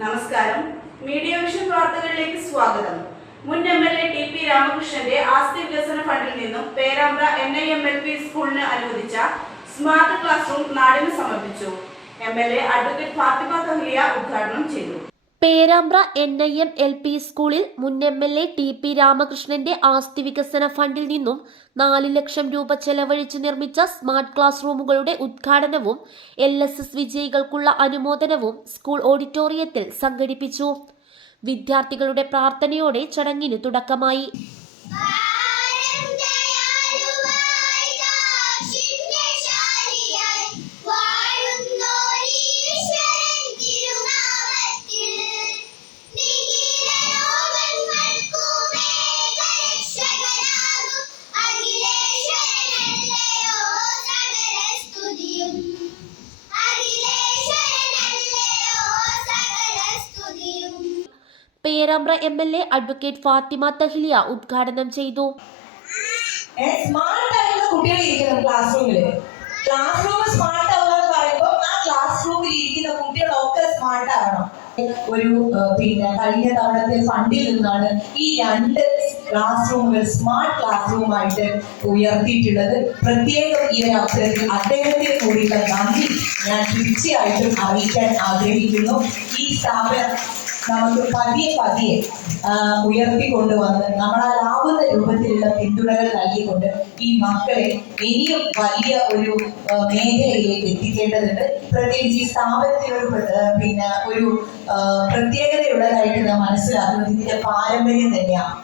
നമസ്കാരം. Media vision വാർത്തകളിലേക്ക് സ്വാഗതം. മുൻ എംഎൽഎ ടി പി രാമകൃഷ്ണന്റെ ആസ്തി വികസന ഫണ്ടിൽ നിന്നും പേരാമ്പ്ര NIMLP സ്കൂളിന് അനുവദിച്ച സ്മാർട്ട് ക്ലാസ് റൂം നാടിന് സമർപ്പിച്ചു. എംഎൽഎ അഡ്വക്കേറ്റ് ഫാത്തിമ തഹ്ലിയ ഉദ്ഘാടനം ചെയ്തു. പേരാമ്പ്ര NIMLP സ്കൂളിൽ മുൻ എംഎൽഎ ടി പി രാമകൃഷ്ണന്റെ ആസ്തി വികസന ഫണ്ടിൽ നിന്നും 4 ലക്ഷം രൂപ ചെലവഴിച്ച് നിർമ്മിച്ച സ്മാർട്ട് ക്ലാസ് റൂമുകളുടെ ഉദ്ഘാടനവും LSS വിജയികൾക്കുള്ള അനുമോദനവും സ്കൂൾ ഓഡിറ്റോറിയത്തിൽ സംഘടിപ്പിച്ചു. വിദ്യാർത്ഥികളുടെ പ്രാർത്ഥനയോടെ ചടങ്ങിന് തുടക്കമായി. പേരാമ്പ്ര MLA അഡ്വക്കേറ്റ് ഫാത്തിമ തഹ്ലിയ ഉദ്ഘാടനം ചെയ്തു. സ്മാർട്ട് ആയിട്ടുള്ള കുട്ടികൾ ഇരിക്കണം ക്ലാസ് റൂമിൽ സ്മാർട്ട് ആവുക പറയുമ്പോൾ ആ ക്ലാസ് റൂമിൽ ഇരിക്കുന്ന കുട്ടികളൊക്കെ സ്മാർട്ട് ആവണം. ഒരു കഴിഞ്ഞ തവണത്തെ ഫണ്ടിൽ നിന്നാണ് ഈ 2 ക്ലാസ് റൂമുകൾ സ്മാർട്ട് ക്ലാസ് റൂമായിട്ട് ഉയർത്തിയിട്ടുള്ളത്. പ്രത്യേകം ഈ ഒരു അവസരത്തിൽ അദ്ദേഹത്തിന് കൂടിയുള്ള നന്ദി ഞാൻ തീർച്ചയായിട്ടും അറിയിക്കാൻ ആഗ്രഹിക്കുന്നു. ഈ സ്ഥാപനം നമുക്ക് പതിയെ ഉയർത്തിക്കൊണ്ടുവന്ന് നമ്മളാലാവുന്ന രൂപത്തിലുള്ള പിന്തുണകൾ നൽകിക്കൊണ്ട് ഈ മക്കളെ ഇനിയും വലിയ ഒരു മേഖലയിലേക്ക് എത്തിക്കേണ്ടതുണ്ട്. പ്രത്യേകിച്ച് ഈ സ്ഥാപനത്തിനൊരു ഒരു പ്രത്യേകതയുള്ളതായിട്ട് നാം മനസ്സിലാക്കുന്നത് ഇതിന്റെ പാരമ്പര്യം തന്നെയാണ്.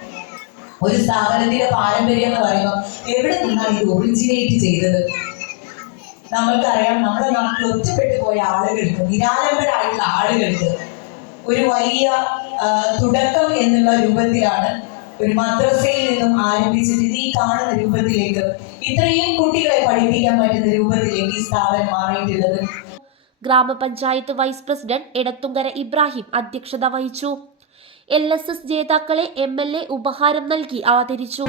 ഒരു സ്ഥാപനത്തിന്റെ പാരമ്പര്യം എന്ന് പറയുമ്പോൾ എവിടെ നിന്നാണ് ഇത് ഒറിജിനേറ്റ് ചെയ്തത്? നമ്മൾക്കറിയാം, നമ്മുടെ നാട്ടിൽ ഒറ്റപ്പെട്ടു പോയ ആളുകൾക്ക്, നിരാലംബരായിട്ടുള്ള ആളുകൾക്ക് ഒരു വലിയ തുടക്കം എന്നുള്ള രൂപത്തിലാണ് ഒരു മദ്രസയിൽ നിന്നും ആരംഭിച്ചിട്ട് ഈ കാണുന്ന രൂപത്തിലേക്ക് ഇത്രയും കുട്ടികളെ പഠിപ്പിക്കാൻ പറ്റുന്ന രൂപത്തിലേക്ക് ഈ സ്ഥാപനം മാറിയിട്ടുള്ളത്. ഗ്രാമപഞ്ചായത്ത് വൈസ് പ്രസിഡന്റ് എടത്തുങ്കര ഇബ്രാഹിം അധ്യക്ഷത വഹിച്ചു. LSS ജേതാക്കളെ MLA ഉപഹാരം നൽകി ആദരിച്ചു.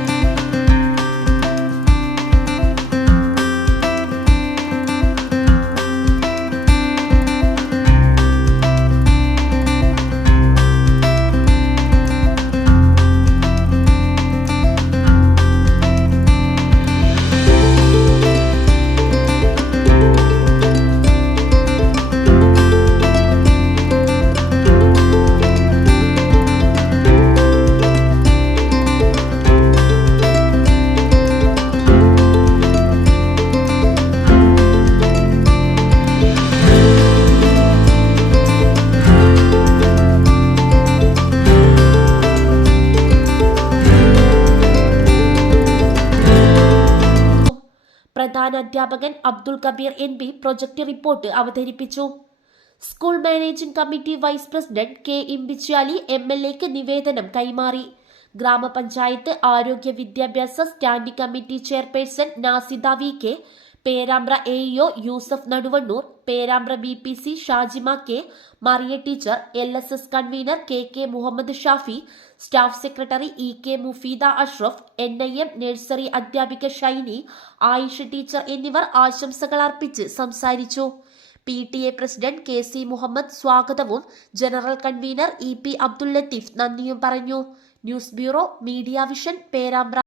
പ്രധാന അധ്യാപകൻ Abdul Kabeer NB project report അവതരിപ്പിച്ചു. School managing committee vice president K Imbichali MLAക്ക് നിവേദനം കൈമാറി. ഗ്രാമപഞ്ചായത്ത് ആരോഗ്യ വിദ്യാഭ്യാസ standing committee chairperson Nasida VK, Perambra AEO Yusuf Naduvannur, Perambra BPC Shajima K, Mariya teacher, LSS convener KK Muhammad Shafi, staff secretary EK Mufeeda Ashraf, NIM nursery അധ്യാപിക ഷൈനി, ആയിഷ ടീച്ചർ എന്നിവർ ആശംസകൾ അർപ്പിച്ച് സംസാരിച്ചു. PTA പ്രസിഡന്റ് KC മുഹമ്മദ് സ്വാഗതവും general convener EP Abdul Latheef നന്ദിയും പറഞ്ഞു. News bureau, media vision, Perambra.